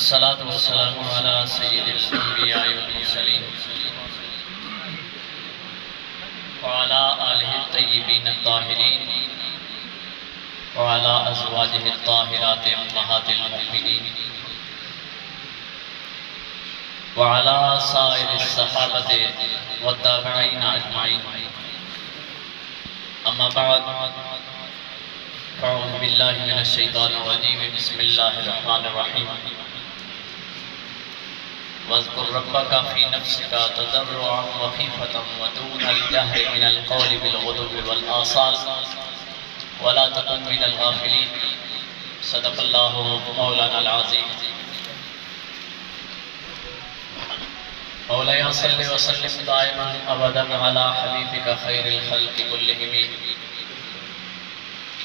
والصلاة والسلام على سيد الأنبياء والمرسلين وعلى آله الطيبين الطاهرين وعلى أزواجه الطاهرات أمهات المؤمنين وعلى سائر الصحابة والتابعين أجمعين. أما بعد، فأعوذ بالله من الشيطان الرجيم. بسم الله الرحمن الرحيم. واذكر ربك في نفسك تضرعا وخيفة ودون الجهر من القول بالغدو والآصال ولا تكن من الغافلين. صدق الله مولانا العظيم. مولاي صل وسلم دائما ابدا على حبيبك خير الخلق كلهم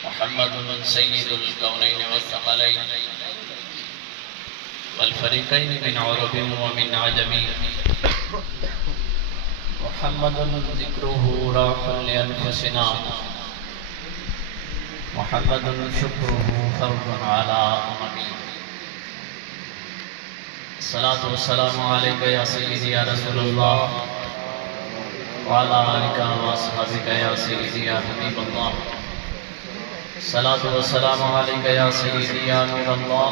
محمد سيد الكونين والثقلين والفريقين من عرب ومن عجم. محمد ذكره راح لأنفسنا، محمد شكره فرض على أممي. الصلاة والسلام عليك يا سيدي يا رسول الله وعلى آلك وأصحابك يا سيدي يا حبيب الله. الصلاة والسلام عليك يا سيدي يا نور الله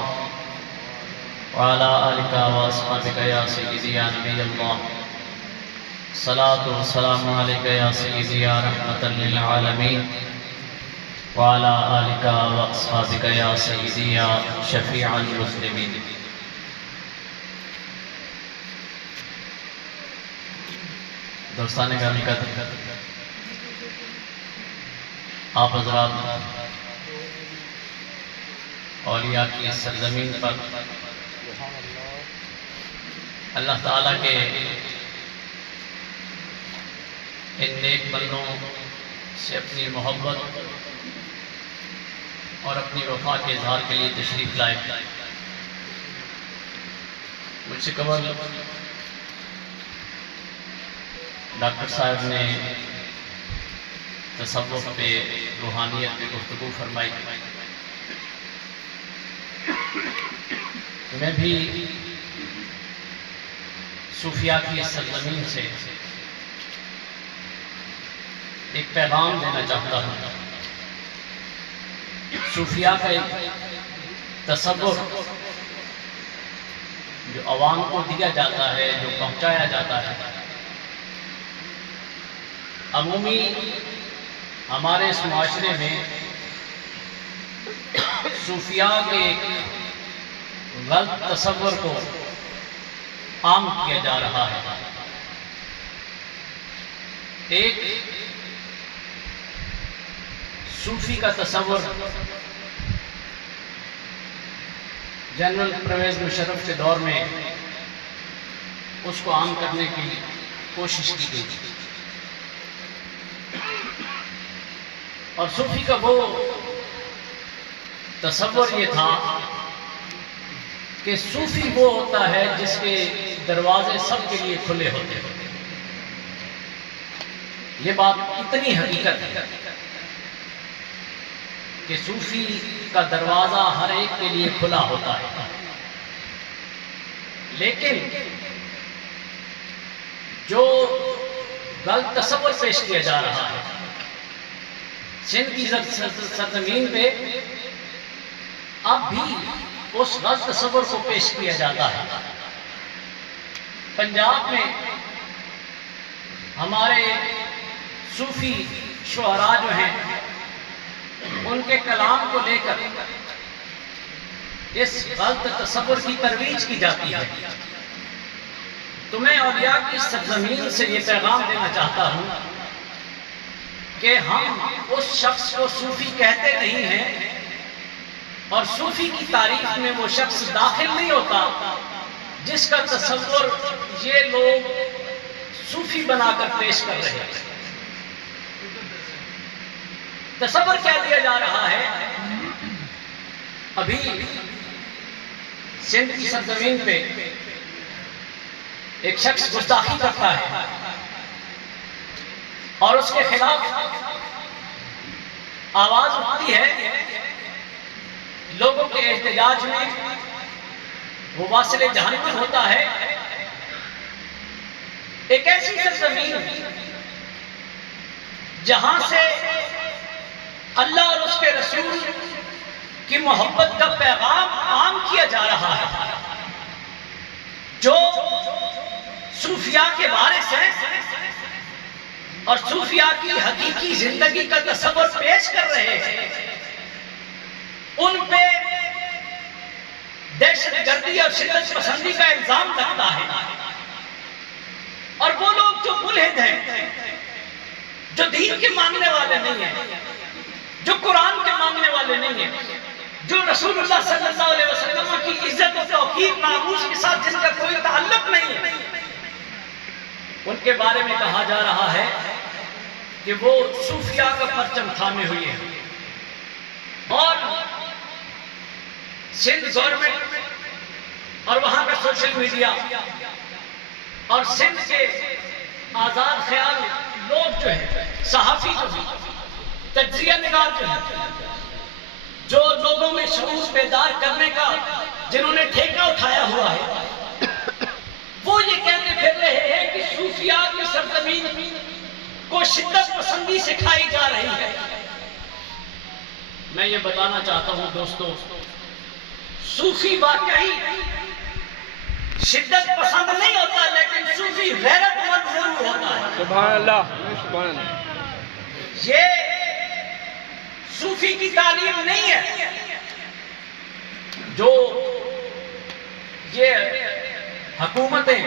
وعلى آلك وأصحابك يا سيدي يا نبي الله. الصلاة والسلام عليك يا سيدي يا رحمة للعالمين وعلى آلك وأصحابك يا سيدي يا شفيع المسلمين. دوستان گرامی کا آپ حضرات اولیاء کی اس سرزمین پر اللہ تعالیٰ کے ان نیک بندوں سے اپنی محبت اور اپنی وفا کے اظہار کے لیے تشریف لائے. مجھ سے قبل ڈاکٹر صاحب نے تصوف پہ روحانیت پہ گفتگو فرمائی. میں بھی صوفیاء کی اس سرزمین سے ایک پیغام دینا چاہتا ہوں. صوفیاء کا ایک تصور جو عوام کو دیا جاتا ہے، جو پہنچایا جاتا ہے، عمومی ہمارے اس معاشرے میں صوفیاء کے ایک غلط تصور کو عام کیا جا رہا ہے. ایک صوفی کا تصور جنرل پرویز مشرف کے دور میں اس کو عام کرنے کی کوشش کی گئی تھی، اور صوفی کا وہ تصور یہ تھا کہ صوفی وہ ہوتا ہے جس کے دروازے سب کے لیے کھلے ہوتے ہیں. یہ بات اتنی حقیقت ہے کہ صوفی کا دروازہ ہر ایک کے لیے کھلا ہوتا ہے. لیکن جو غلط تصور پیش کیا جا رہا ہے سندھ کی سرزمین پہ، اب بھی اس غلط تصور کو پیش کیا جاتا ہے. پنجاب میں ہمارے صوفی شعراء جو ہیں ان کے کلام کو لے کر اس غلط تصور کی ترویج کی جاتی ہے. تو میں اولیاء کی سرزمین سے یہ پیغام دینا چاہتا ہوں کہ ہم اس شخص کو صوفی کہتے نہیں ہیں، اور صوفی کی تعریف میں وہ شخص داخل نہیں ہوتا جس کا تصور یہ لوگ صوفی بنا کر پیش کر رہے ہیں. تصور کیا دیا جا رہا ہے؟ ابھی سندھ کی سرزمین پہ ایک شخص گستاخی کرتا ہے اور اس کے خلاف آواز اٹھتی ہے، لوگوں کے احتجاج میں وہ واصل جہنم ہوتا ہے، ایک ایسی سرزمین جہاں سے اللہ اور اس کے رسول کی محبت کا پیغام عام کیا جا رہا ہے، جو صوفیاء کے وارث ہیں اور صوفیاء کی حقیقی زندگی کا تصور پیش کر رہے ہیں، ان پہ دہشت گردی اور شدت پسندی کا الزام لگتا ہے، اور وہ لوگ جو ملحد ہیں، جو دین کے ماننے والے نہیں ہیں، جو قرآن کے ماننے والے نہیں ہیں، جو رسول اللہ صلی اللہ علیہ وسلم کی عزت و توقیر ناموس کے ساتھ جن کا کوئی تعلق نہیں ہے، ان کے بارے میں کہا جا رہا ہے کہ وہ صوفیاء کا پرچم تھامے ہوئے ہیں، اور سندھ گورنمنٹ اور وہاں کا سوشل میڈیا اور سندھ کے آزاد خیال لوگ جو ہیں، صحافی جو ہیں، تجزیہ نگار جو ہیں، جو لوگوں میں شعور بیدار کرنے کا جنہوں نے ٹھیکہ اٹھایا ہوا ہے، وہ یہ کہتے پھر رہے ہیں کہ صوفیاء کی سرزمین کو شدت پسندی سکھائی جا رہی ہے۔ میں یہ بتانا چاہتا ہوں دوستو، صوفی واقعی شدت پسند نہیں ہوتا، لیکن صوفی غیرت مند ضرور ہوتا ہے۔ سبحان اللہ، سبحان اللہ۔ یہ صوفی کی تعلیم نہیں ہے جو یہ حکومتیں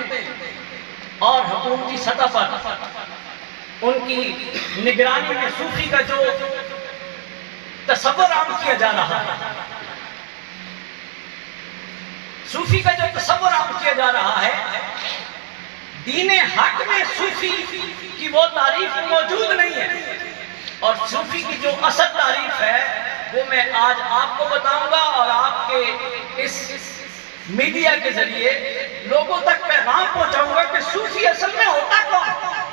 اور حکومتی سطح پر ان کی نگرانی میں صوفی کا جو تصور عام کیا جا رہا ہے، صوفی کا جو تصور عام کیا جا رہا ہے، دین حق میں صوفی کی وہ تعریف موجود نہیں ہے، اور صوفی کی جو اصل تعریف ہے وہ میں آج آپ کو بتاؤں گا، اور آپ کے اس میڈیا کے ذریعے لوگوں تک پیغام پہنچاؤں گا کہ صوفی اصل میں ہوتا کون ہے۔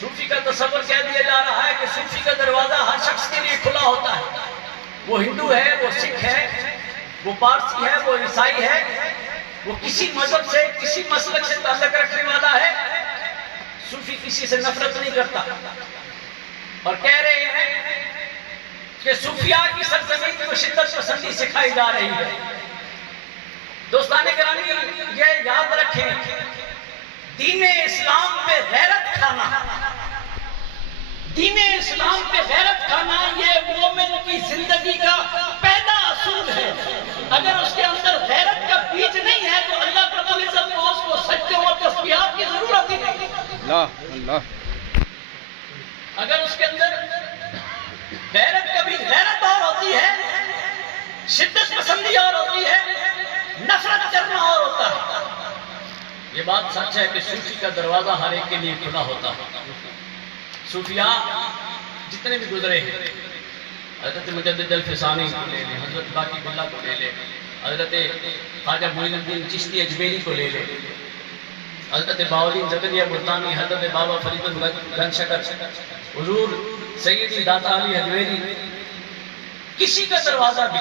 صوفی کا تصور کہہ دیا جا رہا ہے کہ صوفی کا دروازہ ہر شخص کے لیے کھلا ہوتا ہے، وہ ہندو ہے، وہ سکھ ہے، وہ پارسی ہے، وہ عیسائی ہے، وہ کسی مذہب سے کسی مسلک سے تعلق رکھنے والا ہے، صوفی کسی سے نفرت نہیں کرتا، اور کہہ رہے ہیں کہ صوفیاء کی سرزمین کو شدت پسندی سکھائی جا رہی ہے۔ دوستان گرامی، یہ یاد رکھیں، دین اسلام پہ غیرت کھانا، دین اسلام پہ غیرت کھانا یہ مومن کی زندگی کا پہلا اصول ہے۔ اگر اس کے اندر غیرت کا بیج نہیں ہے تو اللہ رب العزت کو اس کو سجدے اور تسبیحات کی ضرورت ہی نہیں۔ اللہ اللہ۔ اگر اس کے اندر غیرت کبھی غیرت اور ہوتی ہے، شدت پسندی اور ہوتی ہے، نفرت کرنا اور ہوتا ہے۔ یہ بات سچ ہے کہ صوفی کا دروازہ ہر ایک کے لیے کھلا ہوتا ہے۔ صوفیاء جتنے بھی گزرے ہیں، حضرت مجدد الفسانی کو لے لیں، حضرت باقی باللہ کو لے لیں، حضرت خواجہ معین الدین چشتی اجمیری کو لے لیں، حضرت باؤدین زکریا ملتانی، حضرت بابا فرید گنج شکر، حضور سیدی داتا علی حجویری، کسی کا دروازہ بھی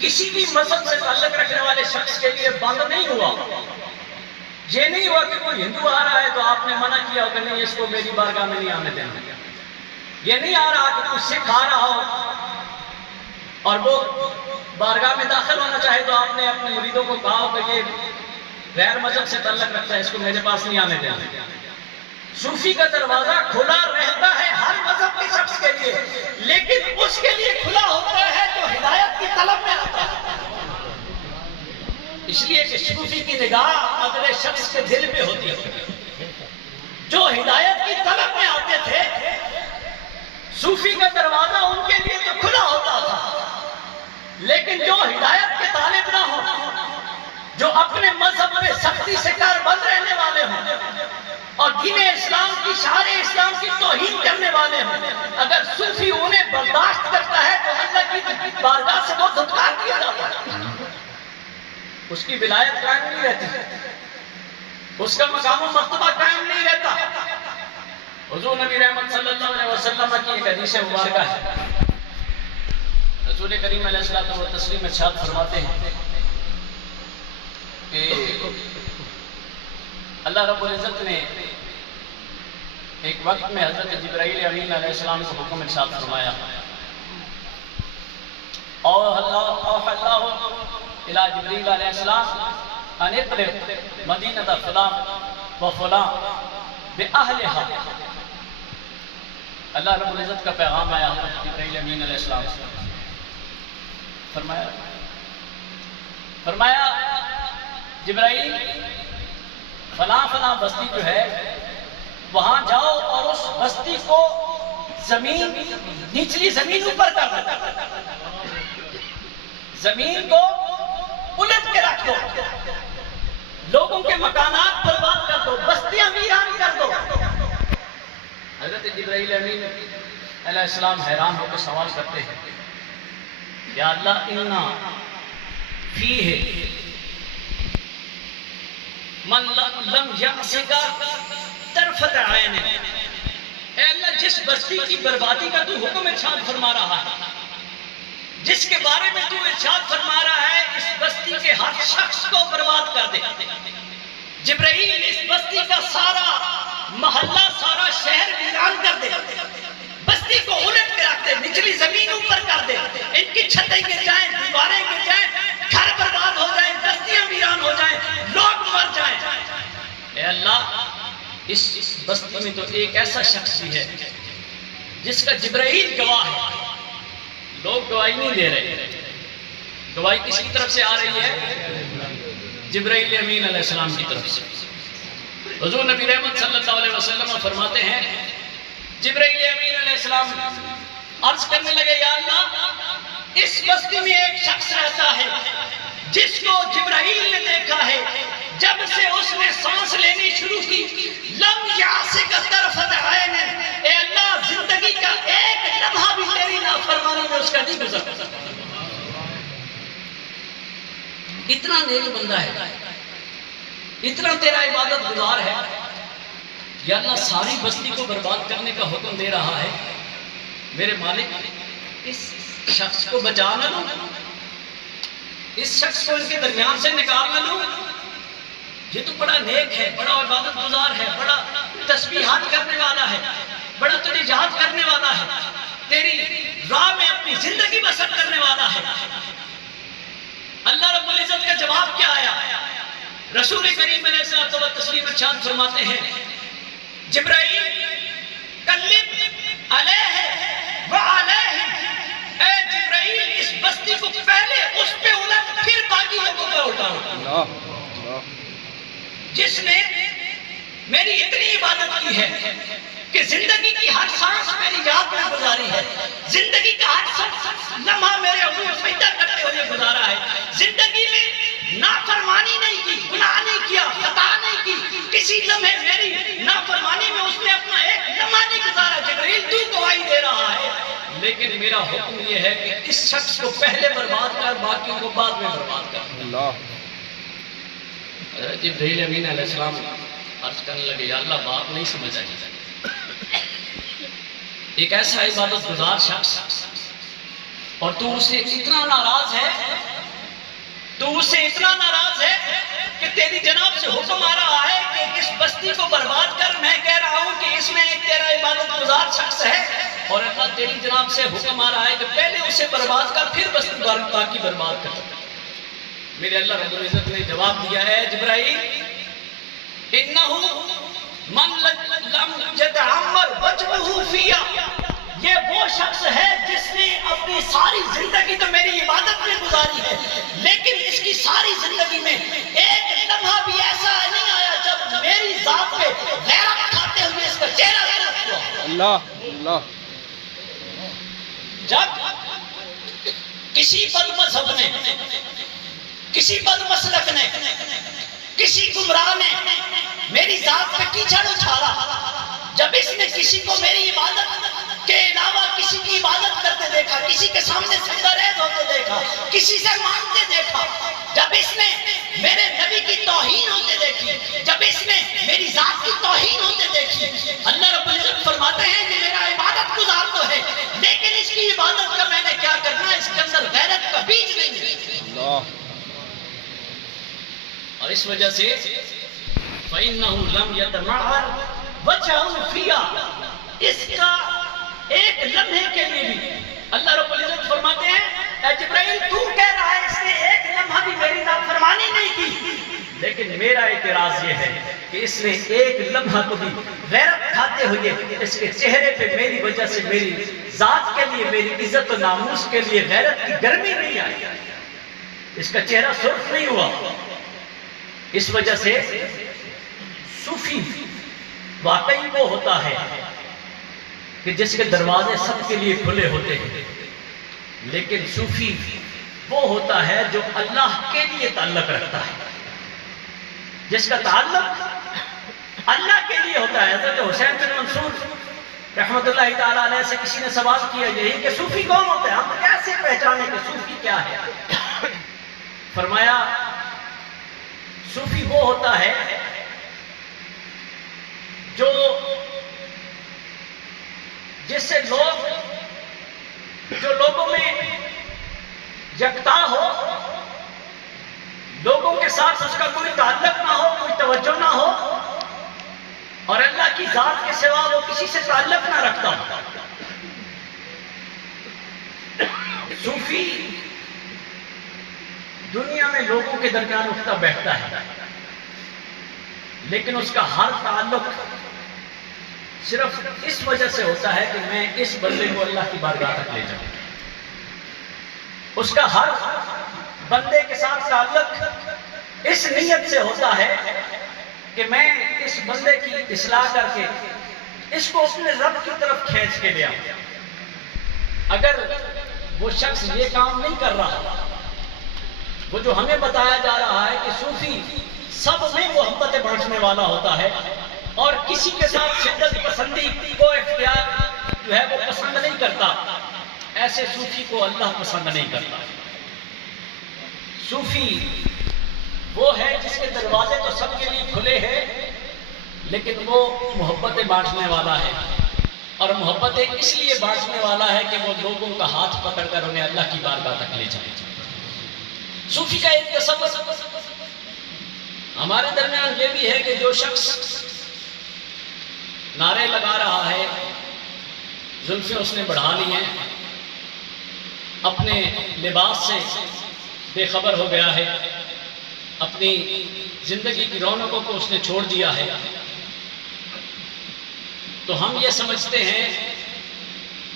کسی بھی مذہب سے تعلق رکھنے والے شخص کے لیے بند نہیں ہوا۔ یہ نہیں ہوا کہ کوئی ہندو آ رہا ہے تو آپ نے منع کیا ہو کہ نہیں اس کو میری بارگاہ میں نہیں آنے دینا۔ یہ نہیں آ رہا کہ کوئی سکھ آ رہا ہو اور وہ بارگاہ میں داخل ہونا چاہے تو آپ نے اپنے مریدوں کو کہا ہو کہ یہ غیر مذہب سے تعلق رکھتا ہے، اس کو میرے پاس نہیں آنے دینا۔ صوفی کا دروازہ کھلا رہتا ہے ہر مذہب کے شخص کے لیے، لیکن اس کے لیے کھلا ہوتا ہے جو ہدایت کی طلب میں آتا ہے۔ اس لیے کہ صوفی کی نگاہ اگلے شخص کے دل پہ ہوتی ہے۔ جو ہدایت کی طلب میں آتے تھے، صوفی کا دروازہ ان کے لیے تو کھلا ہوتا تھا، لیکن جو ہدایت کے طالب نہ ہو، جو اپنے مذہب میں سختی سے کاربند رہنے والے ہوں اور دین اسلام کی شعائر اسلام کی توہین کرنے والے ہوں، اگر صوفی انہیں برداشت کرتا ہے تو اللہ کی بارگاہ سے وہ دھتکار دیا جاتا ہے، اس کی ولایت قائم نہیں رہتی، اس کا مقام و مرتبہ قائم نہیں رہتا۔ حضور نبی رحمت صلی اللہ علیہ وسلم کی ایک حدیث مبارکہ ہے، رسول کریم علیہ الصلوۃ والتسلیم ارشاد فرماتے ہیں کہ اللہ رب العزت نے ایک وقت میں حضرت جبرائیل امین علیہ السلام کو حکم ارشاد فرمایا، اور اللہ الى جبرائیل علیہ السلام ان اقرب مدینہ فلان و فلان بأہلہا۔ اللہ رب العزت کا پیغام آیا حضرت جبرائیل امین علیہ السلام سے، فرمایا جبرائیل فلاں فلاں بستی جو ہے وہاں جاؤ اور اس بستی کو زمین نیچلی زمین اوپر کر دو، زمین کو الٹ کے رکھ دو، لوگوں کے مکانات برباد کر دو، بستیاں ویران کر دو۔ حضرت جبرائیل امین علیہ السلام حیران ہو کے سوال کرتے ہیں، یا اللہ انا فیہ من لم یعصک طرفت عین، اے اللہ جس بستی کی بربادی کا تو حکم ارشاد فرما رہا ہے، جس کے بارے میں تو ارشاد فرما رہا ہے اس بستی کے ہر شخص کو برباد کر دے، جبرائیل اس بستی کا سارا محلہ سارا شہر ویران کر دے، بستی کو الٹ کے رکھ دے، نچلی زمین اوپر کر دے، ان کی چھتیں گر جائیں، دیواریں گر جائیں، گھر برباد ہو جائیں، بستیاں ویران ہو جائیں، لوگ مر جائیں۔ اے اللہ اس بستی میں تو ایک ایسا شخص بھی ہے جس کا جبرائیل گواہ ہے، لوگ گواہی نہیں دے رہے، گواہی کس کی طرف سے آ رہی ہے؟ جبرائیل امین علیہ السلام کی طرف سے۔ حضور نبی رحمت صلی اللہ علیہ وسلم فرماتے ہیں جبرائیل امین علیہ السلام عرض کرنے لگے، یا اللہ اس بستی میں ایک شخص رہتا ہے جس کو جبرائیل نے دیکھا ہے، جب سے اس نے سانس لینی شروع کی لم یعصک طرفت عین، اے اللہ زندگی کا ایک لمحہ بھی تیری نافرمانی میں اس کا نہیں گزرتا۔ اتنا نیک بندہ ہے، اتنا تیرا عبادت گزار ہے، یا اللہ ساری بستی کو برباد کرنے کا حکم دے رہا ہے، میرے مالک اس شخص کو بچا نہ لوں، اس شخص کو ان کے درمیان سے نکال نہ لوں، یہ تو بڑا نیک ہے، بڑا عبادت گزار ہے، بڑا تسبیحات کرنے والا ہے، بڑا تجاہد کرنے والا ہے، تیری راہ میں اپنی زندگی بسر کرنے والا ہے۔ اللہ رب العزت کا جواب کیا آیا؟ رسول کریم علیہ الصلوۃ والتسلیم ارشاد فرماتے ہیں جبرائیل کلم علیہ وعلیہ، اے جبرائیل اس بستی کو پہلے اس پہ الٹ پھر باقی لوگوں پہ اٹھا، جس نے میری اتنی عبادت کی ہے کہ زندگی کی ہر سانس میری یاد میں گزاری ہے، زندگی کا ہر لمحہ میرے حضور سجدہ کرتے ہوئے گزارا ہے، زندگی میں نافرمانی نہیں کی، گناہ نہیں کیا، خطا نہیں کی، کسی لمحے میری نافرمانی میں اس نے اپنا ایک لمحہ نہیں گزارا۔ جبرائیل تو گواہی دے رہا ہے، لیکن میرا حکم یہ ہے کہ اس شخص کو پہلے برباد کر، باقیوں کو بعد میں برباد کر۔ اللہ جبرائیل امین علیہ السلام عرض کرنے لگے، یا اللہ بات نہیں سمجھ آئی، ایک ایسا عبادت گزار شخص اور تو اسے اتنا ناراض ہے، تو اسے اتنا ناراض ہے کہ تیری جناب سے حکم آ رہا ہے کہ اس بستی کو برباد کر، میں کہہ رہا ہوں کہ اس میں ایک تیرا عبادت گزار شخص ہے، اور اللہ تیری جناب سے حکم آ رہا ہے کہ پہلے اسے برباد کر پھر بستی باقی برباد کر۔ میرے اللہ رب العزت نے جواب دیا ہے جبرائیل انہو من لم یتعمر وجهه فیا، یہ وہ شخص ہے جس نے اپنی ساری زندگی تو میری عبادت میں گزاری ہے، لیکن اس کی ساری زندگی میں ایک لمحہ بھی ایسا نہیں آیا جب میری ذات پہ غیرت کھاتے ہوئے اس کا چہرہ غیرت ہوا۔ اللہ اللہ جب کسی بد مذہب نے، کسی بد مسلک نے، کسی گمراہ نے میری ذات پہ کیچڑ اچھالا، جب اس نے کسی کو میری عبادت کے علاوہ کسی کی عبادت کرتے دیکھا، کسی کے سامنے سجدہ ریز ہوتے دیکھا، کسی سے مانگتے دیکھا، جب اس نے میرے نبی کی توہین ہوتے دیکھی، جب اس نے میری ذات کی توہین ہوتے دیکھی، اللہ رب العزت فرماتے ہیں کہ میرا عبادت گزار تو ہے، لیکن اس کی عبادت کا میں نے کیا کرنا ہے، اس کا اور اس وجہ سے فَإِنَّهُ لَمْ يَتَمَعَّرْ وَجْهَهُ فِيهَا، اس کا ایک لمحے کے لیے بھی اللہ رب العزت فرماتے ہیں اے جبرائیل تو کہہ رہا ہے اس نے ایک لمحہ بھی میری نافرمانی نہیں کی، لیکن میرا اعتراض یہ ہے کہ اس نے ایک لمحہ کو بھی غیرت کھاتے ہوئے اس کے چہرے پہ میری وجہ سے میری ذات کے لیے، میری عزت و ناموس کے لیے غیرت کی گرمی نہیں آئی، اس کا چہرہ سرخ نہیں ہوا۔ اس وجہ سے صوفی واقعی وہ ہوتا ہے کہ جس کے دروازے سب کے لیے کھلے ہوتے ہیں، لیکن صوفی وہ ہوتا ہے جو اللہ کے لیے تعلق رکھتا ہے، جس کا تعلق اللہ کے لیے ہوتا ہے۔ حضرت حسین بن منصور رحمت اللہ تعالیٰ علیہ سے کسی نے سوال کیا یہی کہ صوفی کون ہوتا ہے، ہم کیسے پہچانے کہ صوفی کیا ہے؟ فرمایا صوفی وہ ہوتا ہے جو جس سے جو لوگوں میں یکتا ہو، لوگوں کے ساتھ اس کا کوئی تعلق نہ ہو، کوئی توجہ نہ ہو، اور اللہ کی ذات کے سوا وہ کسی سے تعلق نہ رکھتا ہو۔ صوفی دنیا میں لوگوں کے درمیان اٹھتا بیٹھتا ہے، لیکن اس کا ہر تعلق صرف اس وجہ سے ہوتا ہے کہ میں اس بندے کو اللہ کی بارگاہ تک لے جاؤں۔ اس کا ہر بندے کے ساتھ تعلق اس نیت سے ہوتا ہے کہ میں اس بندے کی اصلاح کر کے اس کو اپنے رب کی طرف کھینچ کے لے آؤں۔ اگر وہ شخص یہ کام نہیں کر رہا، وہ جو ہمیں بتایا جا رہا ہے کہ صوفی سب میں محبت بانٹنے والا ہوتا ہے اور کسی کے ساتھ شدت پسندی کو اختیار جو ہے وہ پسند نہیں کرتا، ایسے صوفی کو اللہ پسند نہیں کرتا۔ صوفی وہ ہے جس کے دروازے تو سب کے لیے کھلے ہیں، لیکن وہ محبتیں بانٹنے والا ہے، اور محبتیں اس لیے بانٹنے والا ہے کہ وہ لوگوں کا ہاتھ پکڑ کر انہیں اللہ کی بارگاہ تک لے جائے۔ صوفی کا ایک تصور ہمارے درمیان یہ بھی ہے کہ جو شخص نعرے لگا رہا ہے، زلفیں اس نے بڑھا لی ہیں، اپنے لباس سے بے خبر ہو گیا ہے، اپنی زندگی کی رونقوں کو اس نے چھوڑ دیا ہے، تو ہم یہ سمجھتے ہیں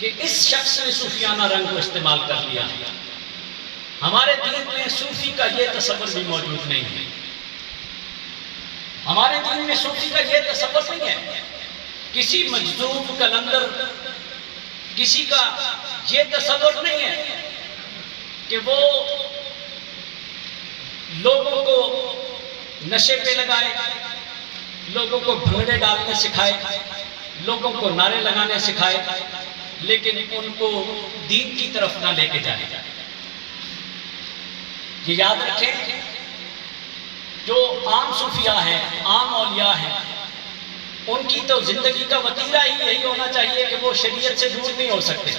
کہ اس شخص نے صوفیانہ رنگ کو استعمال کر لیا ہے۔ ہمارے دین میں صوفی کا یہ تصور بھی موجود نہیں ہے، ہمارے دین میں صوفی کا یہ تصور نہیں ہے۔ کسی مجذوب قلندر کسی کا یہ تصور نہیں ہے کہ وہ لوگوں کو نشے پہ لگائے، لوگوں کو بھنگڑے ڈالنے سکھائے، لوگوں کو نعرے لگانے سکھائے، لیکن ان کو دین کی طرف نہ لے کے جائے۔ یہ یاد رکھیں، جو عام صوفیاء ہیں، عام اولیاء ہیں، ان کی تو زندگی کا وتیرہ ہی یہی ہونا چاہیے کہ وہ شریعت سے دور نہیں ہو سکتے،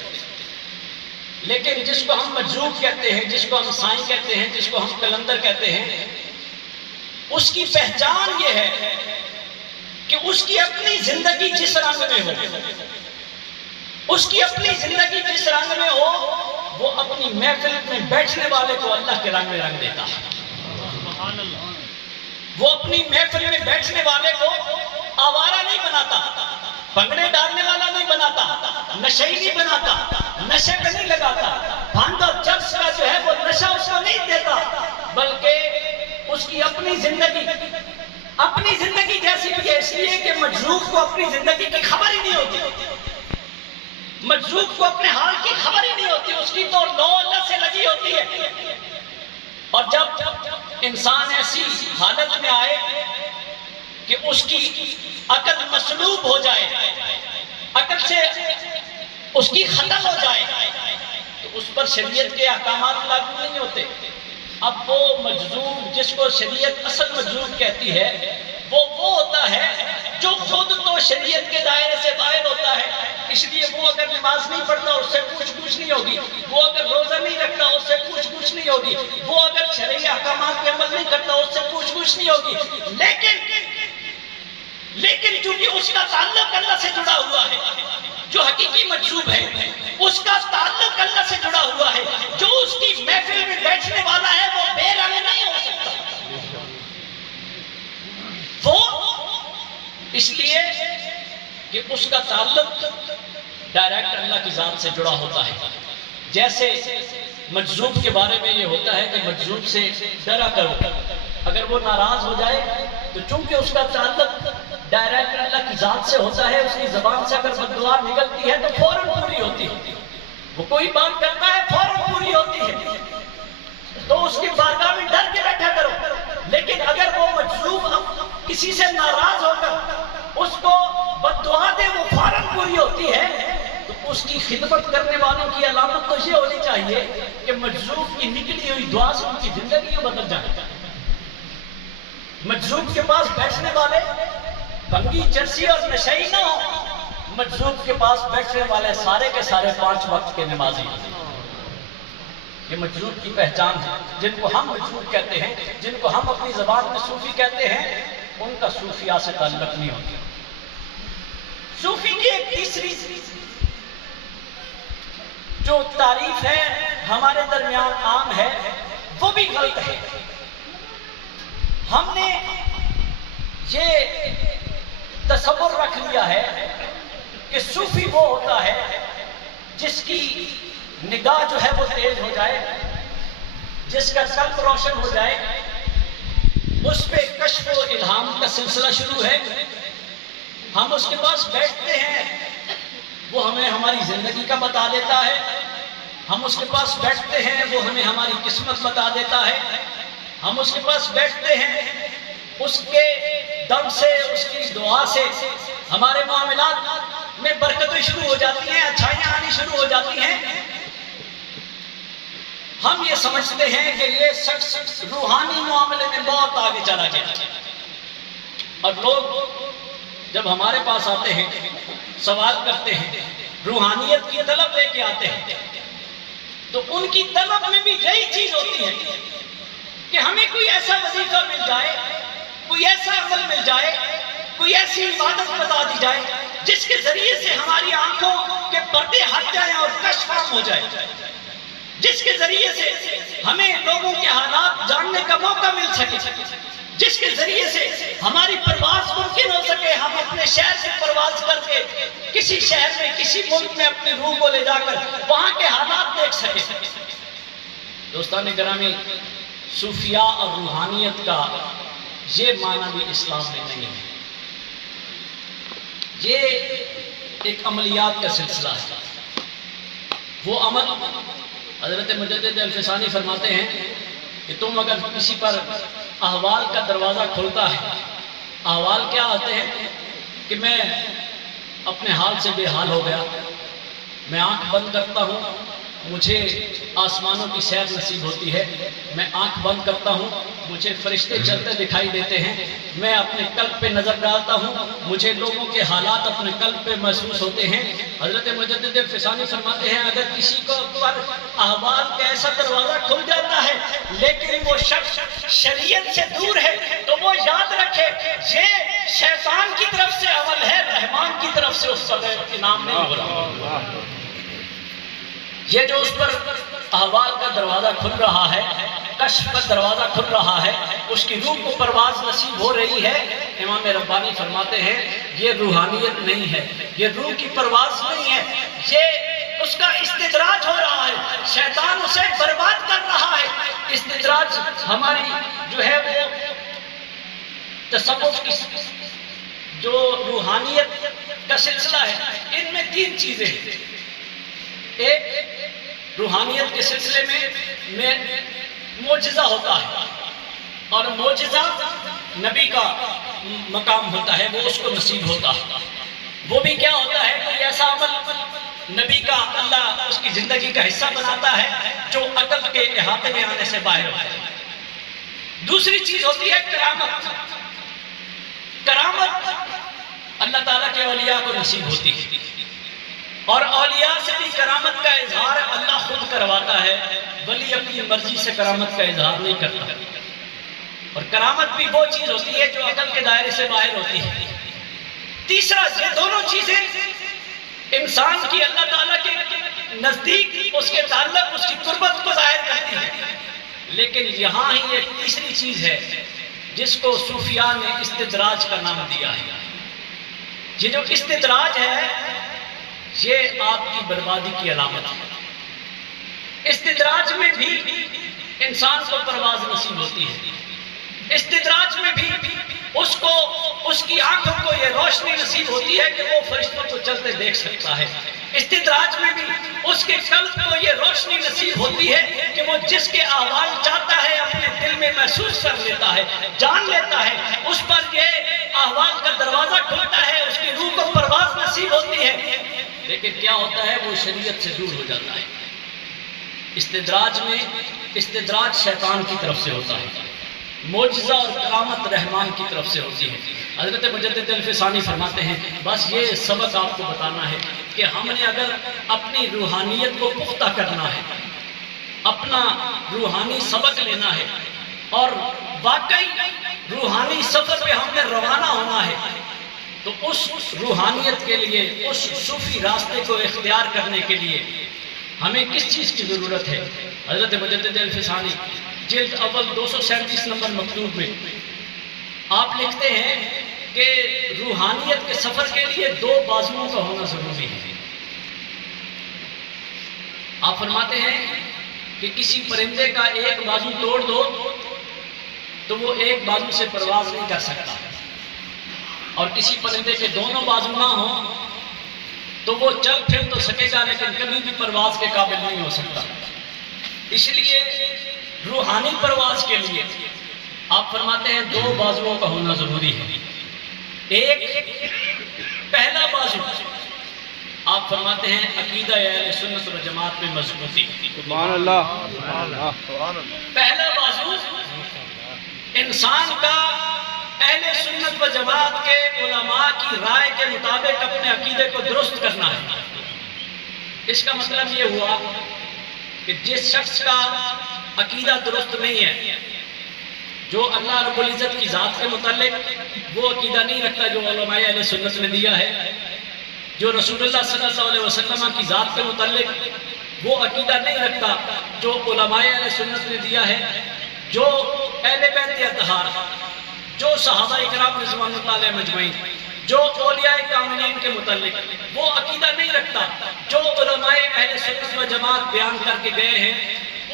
لیکن جس کو ہم مجذوب کہتے ہیں، جس کو ہم سائیں کہتے ہیں، جس کو ہم قلندر کہتے ہیں، اس کی پہچان یہ ہے کہ اس کی اپنی زندگی جس رنگ میں ہو، اس کی اپنی زندگی جس رنگ میں ہو، وہ اپنی محفل میں بیٹھنے والے کو اللہ کے رنگ میں رنگ دیتا ہے۔ وہ اپنی محفل میں بیٹھنے والے کو آوارہ نہیں بناتا، بھنگڑے ڈالنے والا نہیں بناتا، نشئی نہیں بناتا، نشے پہ نہیں لگاتا، بھنگ اور چرس کا جو ہے وہ نشہ اس کو نہیں دیتا، بلکہ اس کی اپنی زندگی جیسی بھی ہے، اس لیے کہ مجذوب کو اپنی زندگی کی خبر ہی نہیں ہوتی، مجذوب کو اپنے حال کی خبر ہی نہیں ہوتی، اس کی تو لو اللہ سے لگی ہوتی ہے۔ اور جب انسان ایسی حالت میں آئے کہ اس کی عقل مسلوب ہو جائے، عقل سے اس کی ختم ہو جائے، تو اس پر شریعت کے احکامات لاگو نہیں ہوتے۔ اب وہ مجذوب جس کو شریعت اصل مجذوب کہتی ہے، وہ ہوتا ہے جو خود تو شریعت کے دائرے سے باہر ہوتا ہے، اس لیے وہ اگر نماز نہیں پڑھتا اس سے پوچھ گچھ نہیں ہوگی، وہ اگر روزہ نہیں رکھتا اس سے پوچھ گچھ نہیں ہوگی، وہ اگر شرعی احکامات پہ عمل نہیں کرتا اس سے پوچھ گچھ نہیں ہوگی، لیکن چونکہ اس کا تعلق اللہ سے جڑا ہوا ہے، جو حقیقی مجذوب ہے اس کا تعلق اللہ سے جڑا ہوا ہے، جو اس کی محفل میں بیٹھنے والا ہے وہ بے رنگ نہیں ہو سکتا۔ وہ اس لیے کہ اس کا تعلق ڈائریکٹ اللہ کی ذات سے جڑا ہوتا ہے۔ جیسے مجذوب کے بارے میں یہ ہوتا ہے کہ مجذوب سے ڈرا کرو، اگر وہ ناراض ہو جائے تو چونکہ اس کا تعلق ڈائریکٹ اللہ کی ذات سے ہوتا ہے، اس کی زبان سے اگر بد دعا نکلتی ہے تو فوراً پوری ہوتی ہے، وہ کوئی بات کرتا ہے فوراً پوری ہوتی ہے، تو اس کی بارگاہ میں ڈر کے بیٹھا کرو۔ لیکن اگر وہ مجذوب کسی سے ناراض ہو کر اس کو بد دعا دے وہ فوراً پوری ہوتی ہے، تو اس کی خدمت کرنے والوں کی علامت تو یہ ہونی چاہیے کہ مجذوب کی نکلی ہوئی دعا سے ان کی زندگی بدل جائے۔ مجذوب کے پاس بیٹھنے والے بھنگی چرسی اور نشئی نہ ہو، مجذوب کے پاس بیٹھنے والے سارے کے سارے 5 وقت کے نمازی ہیں۔ یہ مجذوب کی پہچان ہے، جن کو ہم مجذوب کہتے ہیں، جن کو ہم اپنی زبان میں صوفی کہتے ہیں، ان کا صوفیاء سے تعلق نہیں ہوتا۔ صوفی کی ایک تیسری جو تعریف ہے ہمارے درمیان عام ہے، وہ بھی غلط ہے۔ ہم نے یہ تصور رکھ لیا ہے کہ صوفی وہ ہوتا ہے جس کی نگاہ جو ہے وہ تیز ہو جائے، جس کا قلب روشن ہو جائے، اس پہ کشف و الہام کا سلسلہ شروع ہے، ہم اس کے پاس بیٹھتے ہیں، وہ ہمیں ہماری زندگی کا بتا دیتا ہے، ہم اس کے پاس بیٹھتے ہیں، وہ ہمیں ہماری قسمت بتا دیتا ہے، ہم اس کے پاس بیٹھتے ہیں، اس کے دم سے، اس کی دعا سے ہمارے معاملات میں برکتیں شروع ہو جاتی ہیں، اچھائیاں آنی شروع ہو جاتی ہیں۔ ہم یہ سمجھتے ہیں کہ یہ شخص روحانی معاملے میں بہت آگے چلا گیا، اور لوگ جب ہمارے پاس آتے ہیں، سوال کرتے ہیں، روحانیت کی طلب لے کے آتے ہیں، تو ان کی طلب میں بھی یہی چیز ہوتی ہے کہ ہمیں کوئی ایسا وظیفہ مل جائے، کوئی ایسا عمل مل جائے، کوئی ایسی عبادت بتا دی جائے جس کے ذریعے سے ہماری آنکھوں کے پردے ہٹ جائیں اور کشف عام ہو جائے، جس کے ذریعے سے ہمیں لوگوں کے حالات جاننے کا موقع مل سکے، جس کے ذریعے سے ہماری پرواز ممکن ہو سکے، ہم اپنے شہر سے پرواز کر کے کسی شہر میں، کسی ملک میں اپنی روح کو لے جا کر وہاں کے حالات دیکھ سکے۔ دوستان گرامی، صوفیاء اور روحانیت کا یہ معنی بھی اسلام میں نہیں ہے، یہ ایک عملیات کا سلسلہ ہے۔ وہ عمل حضرت مجدد الفسانی فرماتے ہیں کہ تم اگر کسی پر احوال کا دروازہ کھلتا ہے، احوال کیا آتے ہیں کہ میں اپنے حال سے بے حال ہو گیا، میں آنکھ بند کرتا ہوں، مجھے آسمانوں کی سیر نصیب ہوتی ہے، میں آنکھ بند کرتا ہوں، مجھے فرشتے چلتے دکھائی دیتے ہیں، میں اپنے قلب پہ نظر ڈالتا ہوں، مجھے لوگوں کے حالات اپنے قلب پہ محسوس ہوتے ہیں۔ حضرت مجدد الفسانی فرماتے ہیں اگر کسی کو پر احوال کا ایسا دروازہ کھل جاتا ہے لیکن وہ شخص شریعت سے دور ہے تو وہ یاد رکھے یہ شیطان کی طرف سے عمل ہے، رحمان کی طرف سے اس کا انعام نہیں ہو رہا۔ یہ جو اس پر احوال کا دروازہ کھل رہا ہے، کشف کا دروازہ کھل رہا ہے، اس کی روح کو پرواز نصیب ہو رہی ہے، امام ربانی فرماتے ہیں یہ روحانیت نہیں ہے، یہ روح کی پرواز نہیں ہے، یہ اس کا استدراج ہو رہا ہے، شیطان اسے برباد کر رہا ہے۔ استدراج ہماری جو ہے وہ تصوف کی جو روحانیت کا سلسلہ ہے، ان میں 3 چیزیں ہیں۔ ایک روحانیت کے سلسلے میں معجزہ ہوتا ہے، اور معجزہ نبی کا مقام ہوتا ہے، وہ اس کو نصیب ہوتا ہے۔ وہ بھی کیا ہوتا ہے؟ کوئی ایسا عمل نبی کا اللہ اس کی زندگی کا حصہ بناتا ہے جو عقل کے احاطے میں آنے سے باہر ہوتا ہے۔ دوسری چیز ہوتی ہے کرامت۔ کرامت اللہ تعالیٰ کے اولیاء کو نصیب ہوتی ہے۔ اور اولیاء سے بھی کرامت کا اظہار اللہ خود کرواتا ہے، ولی اپنی مرضی سے کرامت کا اظہار نہیں کرتا۔ اور کرامت بھی وہ چیز ہوتی ہے جو عقل کے دائرے سے باہر ہوتی ہے۔ تیسرا، یہ دونوں چیزیں انسان کی اللہ تعالیٰ کے نزدیک اس کے تعلق، اس کی قربت کو ظاہر کرتی ہے، لیکن یہاں ہی ایک تیسری چیز ہے جس کو صوفیاء نے استدراج کا نام دیا ہے۔ یہ جو استدراج ہے یہ آپ کی بربادی کی علامت ہے۔ استدراج میں بھی انسان کو پرواز نصیب ہوتی ہے، استدراج میں بھی اس کی آنکھوں کو یہ روشنی نصیب ہوتی ہے کہ وہ فرشتوں کو چلتے دیکھ سکتا ہے، استدراج میں بھی اس کے قلب کو یہ روشنی نصیب ہوتی ہے کہ وہ جس کے احوال چاہتا ہے اپنے دل میں محسوس کر لیتا ہے، جان لیتا ہے، اس پر یہ احوال کا دروازہ کھلتا ہے، اس کی روح کو پرواز نصیب ہوتی ہے۔ لیکن کیا ہوتا ہے، وہ شریعت سے دور ہو جاتا ہے۔ استدراج شیطان کی طرف سے ہوتا ہے، معجزہ اور کرامت رحمان کی طرف سے ہوتی ہے۔ حضرت مجدد الفسانی فرماتے ہیں بس یہ سبق آپ کو بتانا ہے کہ ہم نے اگر اپنی روحانیت کو پختہ کرنا ہے، اپنا روحانی سبق لینا ہے اور واقعی روحانی سفر پہ ہم نے روانہ ہونا ہے، تو اس روحانیت کے لیے، اس صوفی راستے کو اختیار کرنے کے لیے ہمیں کس چیز کی ضرورت ہے؟ حضرت مجدد الفسانی جلد اول 237 نمبر مکتوب میں آپ لکھتے ہیں کہ روحانیت کے سفر کے لیے دو بازوؤں کا ہونا ضروری ہے۔ آپ فرماتے ہیں کہ کسی پرندے کا ایک بازو توڑ دو تو وہ ایک بازو سے پرواز نہیں کر سکتا، اور کسی پرندے کے دونوں بازو نہ ہوں تو وہ چل پھر تو سکے گا لیکن کبھی بھی پرواز کے قابل نہیں ہو سکتا۔ اس لیے روحانی پرواز کے لیے آپ فرماتے ہیں دو بازوؤں کا ہونا ضروری ہے۔ ایک پہلا بازو آپ فرماتے ہیں عقیدہ اہل سنت و جماعت میں مضبوطی۔ سبحان اللہ۔ پہلا بازو انسان کا اہل سنت و جماعت کے علماء کی رائے کے مطابق اپنے عقیدے کو درست کرنا ہے۔ اس کا مطلب یہ ہوا کہ جس شخص کا عقیدہ درست نہیں ہے، جو اللہ رب العزت کی ذات کے متعلق وہ عقیدہ نہیں رکھتا جو علماء اہل سنت نے دیا ہے، جو رسول اللہ صلی اللہ علیہ وسلم کی ذات کے متعلق وہ عقیدہ نہیں رکھتا جو علماء اہل سنت نے دیا ہے، جو اہل بیت اطہار، جو صحابہ اکرام رضوان اللہ علیہ مجمعین، جو اولیاء کاملین کے متعلق وہ عقیدہ نہیں رکھتا جو علماء اہل سنت و جماعت بیان کر کے گئے ہیں،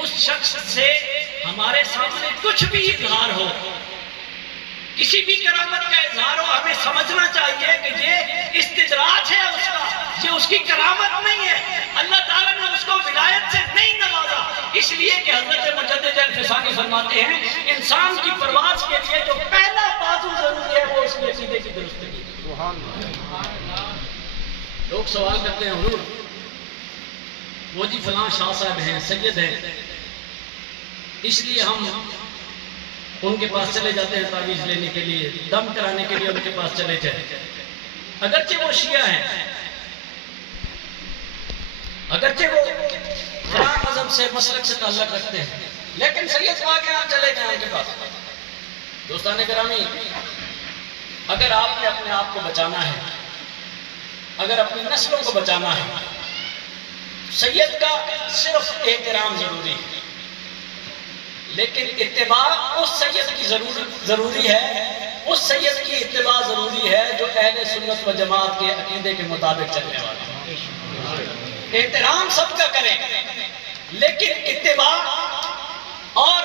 اس شخص سے ہمارے سامنے کچھ بھی اظہار ہو، کسی بھی کرامت کا اظہار ہو، ہمیں سمجھنا چاہیے کہ یہ استدراج ہے اس کا، یہ اس کی کرامت نہیں ہے، اللہ تعالیٰ نے اس کو ولایت سے نہیں نوازا۔ اس لیے کہ حضرت مجدد الفسانی فرماتے ہیں انسان کی پرواز کے لیے جو پہلا بازو ضروری ہے وہ اس کی عقیدے کی درستگی۔ لوگ سوال کرتے ہیں حضور وہ جی فلاں شاہ صاحب ہیں، سید ہیں، اس لیے ہم ان کے پاس چلے جاتے ہیں تعویذ لینے کے لیے، دم کرانے کے لیے ان کے پاس چلے جائیں، اگرچہ وہ شیعہ ہیں، اگرچہ وہ فلاں مذہب سے مسلک سے تعلق رکھتے ہیں، لیکن سید صاحب کے یہاں چلے جائیں ان کے پاس۔ دوستان گرامی، اگر آپ نے اپنے آپ کو بچانا ہے، اگر اپنی نسلوں کو بچانا ہے، سید کا صرف احترام ضروری ہے، لیکن اتباع اس سید کی ضروری ہے، اس سید کی اتباع ضروری ہے جو اہل سنت و جماعت کے عقیدے کے مطابق چلنے والا ہے۔ احترام سب کا کریں لیکن اتباع اور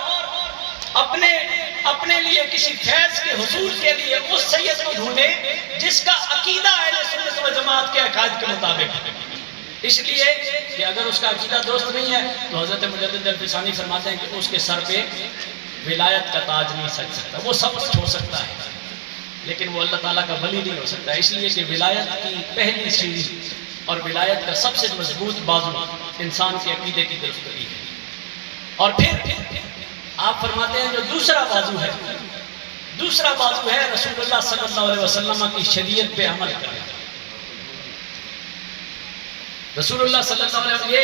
اپنے لیے کسی فیض کے حصول کے لیے اس سید کو ڈھونڈیں جس کا عقیدہ اہل سنت و جماعت کے عقائد کے مطابق ہے۔ اس لیے کہ اگر اس کا عقیدہ درست نہیں ہے تو حضرت مجدد الفسانی فرماتے ہیں کہ اس کے سر پہ ولایت کا تاج نہیں سج سکتا، وہ سب کچھ ہو سکتا ہے لیکن وہ اللہ تعالیٰ کا ولی نہیں ہو سکتا، اس لیے کہ ولایت کی پہلی سیڑھی اور ولایت کا سب سے مضبوط بازو انسان کے عقیدے کی درستگی ہے۔ اور پھر آپ فرماتے ہیں جو دوسرا بازو ہے رسول اللہ صلی اللہ علیہ وسلم کی شریعت پہ عمل کرنا۔ رسول اللہ صلی اللہ علیہ وسلم یہ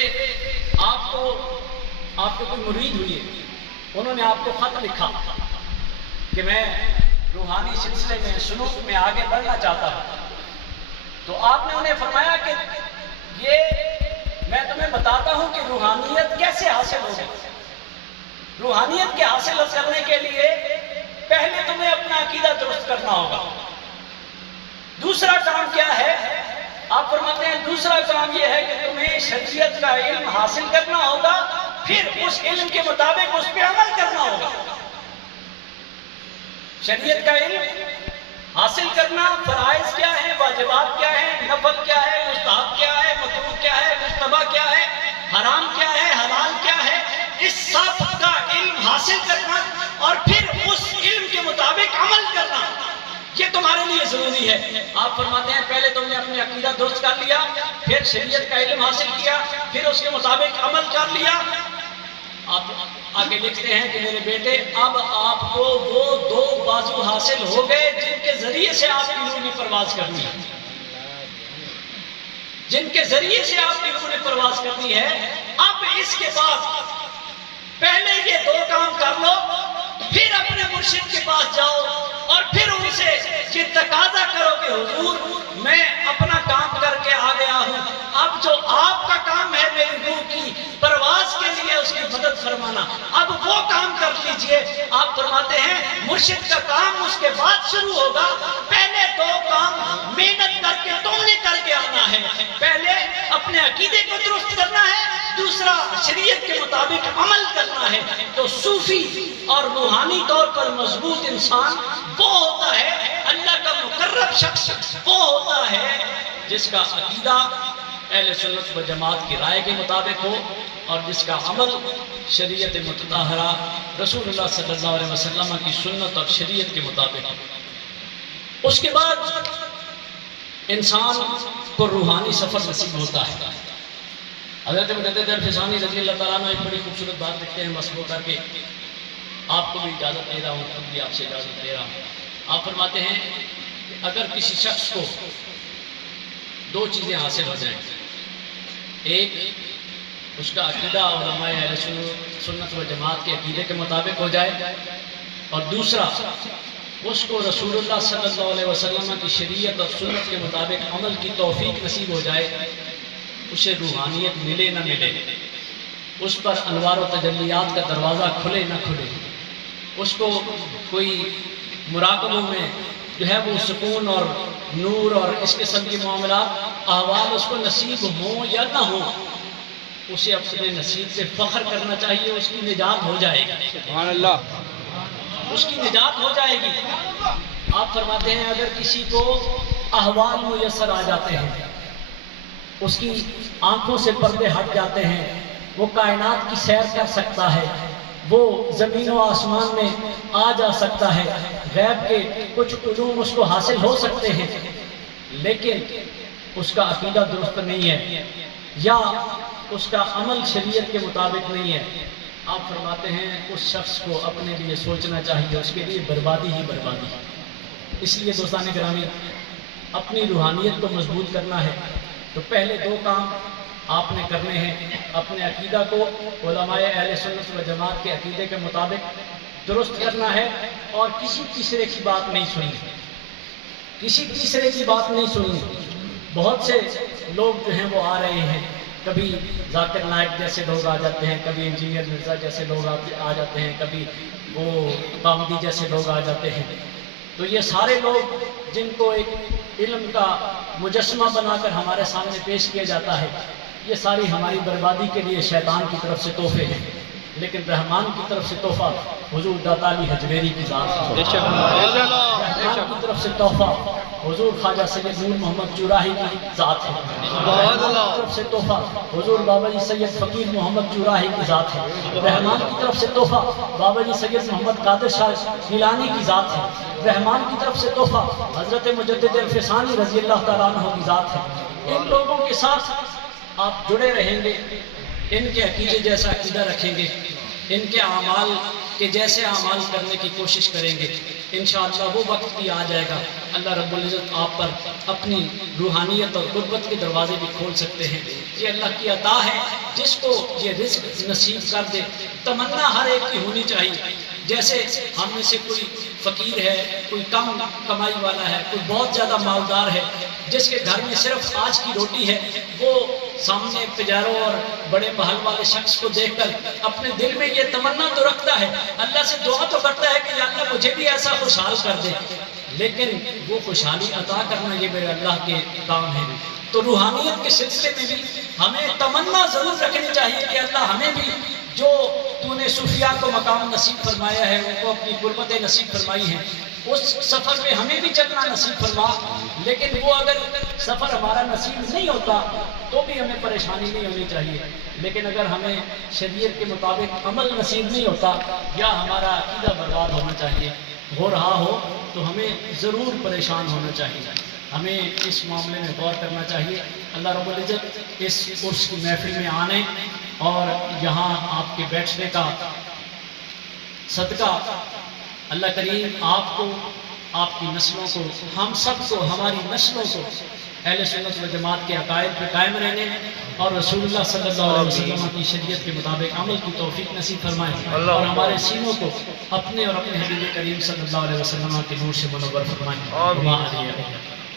آپ کو کوئی مرید ہوئی ہے، انہوں نے آپ کو خط لکھا کہ میں روحانی سلسلے میں سلوک میں آگے بڑھنا چاہتا ہوں، تو آپ نے انہیں فرمایا کہ یہ میں تمہیں بتاتا ہوں کہ روحانیت کیسے حاصل ہوگی۔ روحانیت کے حاصل کرنے کے لیے پہلے تمہیں اپنا عقیدہ درست کرنا ہوگا۔ دوسرا کام کیا ہے؟ آپ فرماتے ہیں دوسرا کام یہ ہے کہ تمہیں شریعت کا علم حاصل کرنا ہوگا، پھر اس علم کے مطابق اس پہ عمل کرنا ہوگا۔ شریعت کا علم حاصل کرنا، فرائض کیا ہے، واجبات کیا ہے، نفل کیا ہے، مستحب کیا ہے، مکروہ کیا ہے، مجتبی کیا ہے، حرام کیا ہے، حلال کیا ہے، اس سب کا علم حاصل کرنا اور پھر اس علم کے مطابق عمل کرنا، یہ تمہارے لیے ضروری ہے۔ آپ فرماتے ہیں پہلے تم نے اپنی عقیدہ درست کر لیا، پھر شریعت کا علم حاصل کیا، پھر اس کے مطابق عمل کر لیا۔ آپ آگے لکھتے ہیں کہ میرے بیٹے اب آپ کو وہ دو بازو حاصل ہو گئے جن کے ذریعے سے آپ کی روحانی پرواز کرنی ہے، جن کے ذریعے سے آپ کی روحانی پرواز کرنی ہے۔ اب اس کے بعد پہلے یہ دو کام کر لو، پھر اپنے مرشد کے پاس جاؤ اور پھر ان سے یہ تقاضا کرو کہ حضور میں اپنا کام کر کے آ گیا ہوں، اب جو آپ کا کام ہے میری روح کی پرواز کے لیے اس کی مدد فرمانا، اب وہ کام کر لیجئے۔ آپ فرماتے ہیں مرشد کا کام اس کے بعد شروع ہوگا، پہلے دو کام محنت کر کے تم نے کر کے آنا ہے، پہلے اپنے عقیدے کو درست کرنا ہے، دوسرا شریعت کے مطابق عمل کرنا ہے۔ تو صوفی اور روحانی طور پر مضبوط انسان وہ ہوتا ہے، اللہ کا مقرب شخص وہ ہوتا ہے جس کا عقیدہ اہل سنت و جماعت کی رائے کے مطابق ہو اور جس کا عمل شریعت متطہرہ رسول اللہ صلی اللہ علیہ وسلم کی سنت اور شریعت کے مطابق ہو۔ اس کے بعد انسان کو روحانی سفر نصیب ہوتا ہے۔ حضرت مجدد الفسانی رضی اللہ تعالیٰ عنہ ایک بڑی خوبصورت بات لکھتے ہیں مسئلہ کر کے، آپ کو بھی اجازت دے رہا ہوں، خود بھی آپ سے اجازت دے رہا ہوں۔ آپ فرماتے ہیں کہ اگر کسی شخص کو دو چیزیں حاصل ہو جائیں، ایک اس کا عقیدہ علماء اہل سنت و جماعت کے عقیدے کے مطابق ہو جائے، اور دوسرا اس کو رسول اللہ صلی اللہ علیہ وسلم کی شریعت اور سنت کے مطابق عمل کی توفیق نصیب ہو جائے، اسے روحانیت ملے نہ ملے، اس پر انوار و تجلیات کا دروازہ کھلے نہ کھلے، اس کو کوئی مراقبوں میں جو ہے وہ سکون اور نور اور اس قسم کی معاملات احوال اس کو نصیب ہوں یا نہ ہوں، اسے اپنے نصیب پہ فخر کرنا چاہیے، اس کی نجات ہو جائے گی، سبحان اللہ، اس کی نجات ہو جائے گی۔ آپ فرماتے ہیں اگر کسی کو احوال میسر آ جاتے ہیں، اس کی آنکھوں سے پردے ہٹ جاتے ہیں، وہ کائنات کی سیر کر سکتا ہے، وہ زمین و آسمان میں آ جا سکتا ہے، غیب کے کچھ علوم اس کو حاصل ہو سکتے ہیں، لیکن اس کا عقیدہ درست نہیں ہے یا اس کا عمل شریعت کے مطابق نہیں ہے، آپ فرماتے ہیں اس شخص کو اپنے لیے سوچنا چاہیے، اس کے لیے بربادی ہی بربادی ہے۔ اس لیے دوستان گرامی، اپنی روحانیت کو مضبوط کرنا ہے تو پہلے دو کام آپ نے کرنے ہیں، اپنے عقیدہ کو علماء اہل سنت و جماعت کے عقیدے کے مطابق درست کرنا ہے، اور کسی تیسرے کی بات نہیں سننی، کسی تیسرے کی بات نہیں سننی۔ بہت سے لوگ جو ہیں وہ آ رہے ہیں، کبھی ذاکر نائک جیسے لوگ آ جاتے ہیں، کبھی انجینئر مرزا جیسے لوگ آ جاتے ہیں، کبھی وہ قامدی جیسے لوگ آ جاتے ہیں، تو یہ سارے لوگ جن کو ایک علم کا مجسمہ بنا کر ہمارے سامنے پیش کیا جاتا ہے، یہ ساری ہماری بربادی کے لیے شیطان کی طرف سے تحفے ہیں، لیکن رحمان کی طرف سے تحفہ حضور داتا علی حجویری کی ذات ہے۔ رحمان کی طرف سے تحفہ حضور خواجہ سید نور محمد چوراہی کی ذات ہے۔ رحمان کی طرف سے تحفہ حضور بابا جی سید فقیر محمد چوراہی کی ذات ہے۔ رحمان کی طرف سے تحفہ بابا جی سید محمد قادر شاہ گیلانی کی ذات ہے۔ رحمان کی طرف سے تحفہ حضرت مجدد الفسانی رضی اللہ تعالیٰ عنہ کی ذات ہے۔ ان لوگوں کے ساتھ آپ جڑے رہیں گے، ان کے عقیدے جیسا عقیدہ رکھیں گے، ان کے اعمال کہ جیسے اعمال کرنے کی کوشش کریں گے انشاءاللہ وہ وقت بھی آ جائے گا اللہ رب العزت آپ پر اپنی روحانیت اور قربت کے دروازے بھی کھول سکتے ہیں۔ یہ اللہ کی عطا ہے، جس کو یہ رزق نصیب کر دے۔ تمنا ہر ایک کی ہونی چاہیے، جیسے ہم میں سے کوئی فقیر ہے، کوئی کم کمائی والا ہے، کوئی بہت زیادہ مالدار ہے، جس کے گھر میں صرف آج کی روٹی ہے، وہ سامنے پجاروں اور بڑے محل والے شخص کو دیکھ کر اپنے دل میں یہ تمنا تو رکھتا ہے، اللہ سے دعا تو کرتا ہے کہ یا اللہ مجھے بھی ایسا خوشحال کر دے، لیکن وہ خوشحالی عطا کرنا یہ میرے اللہ کے کام ہے۔ تو روحانیت کے سلسلے میں بھی ہمیں تمنا ضرور رکھنی چاہیے کہ اللہ ہمیں بھی جو تو نے صوفیاء کو مقام نصیب فرمایا ہے، ان کو اپنی قربتیں نصیب فرمائی ہیں، اس سفر میں ہمیں بھی چلنا نصیب فرما۔ لیکن وہ اگر سفر ہمارا نصیب نہیں ہوتا تو بھی ہمیں پریشانی نہیں ہونی چاہیے، لیکن اگر ہمیں شریعت کے مطابق عمل نصیب نہیں ہوتا یا ہمارا عقیدہ برباد ہونا چاہیے ہو رہا ہو تو ہمیں ضرور پریشان ہونا چاہیے، ہمیں اس معاملے میں غور کرنا چاہیے۔ اللہ رب العزت اس عرس کی محفل میں آنے اور یہاں آپ کے بیٹھنے کا صدقہ اللہ کریم آپ کو، آپ کی نسلوں کو، ہم سب کو، ہماری نسلوں کو اہل سنت و جماعت کے عقائد پہ قائم رہنے اور رسول اللہ صلی اللہ علیہ وسلم کی شریعت کے مطابق عمل کی توفیق نصیب فرمائے اور ہمارے سینوں کو اپنے اور اپنے حبیب کریم صلی اللہ علیہ وسلم کے نور سے منور فرمائے۔